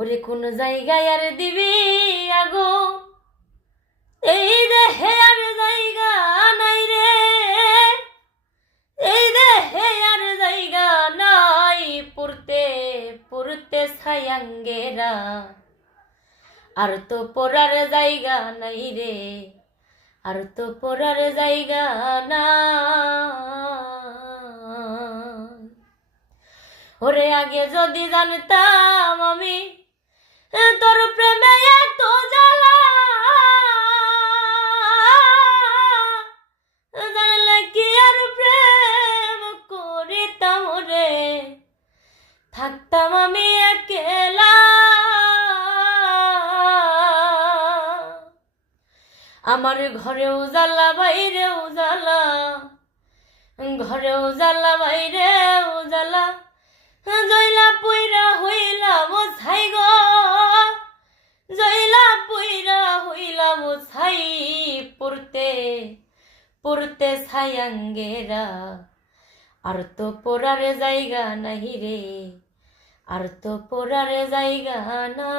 ওরে কোন জায়গায় আর দিবি আগো, এই দেহে আর জায়গা নাই রে, এই দেহে আর জায়গা নাই, পুরতে পুরতে ছায়াঙ্গেরা, আর তো পড়ার জায়গা নাই রে, আর তো পড়ার জায়গা না। ওরে আগে যদি জানতাম আমি তোর প্রেমে এত জ্বালা, জানলে কি আর প্রেম করিতাম রে, থাকতাম আমি একলা। আমার ঘরেও জ্বালা বাইরেও জ্বালা, ঘরেও জ্বালা বাইরেও জ্বালা, জয়লা পুইরা হইলাম ছাই গো, জয়লা পুইরা হইলাম ছাই, পড়তে পড়তে ছায়াঙ্গেরা, আর তো পড়ার জায়গা নাহি রে, আর তো পড়ার জায়গা না।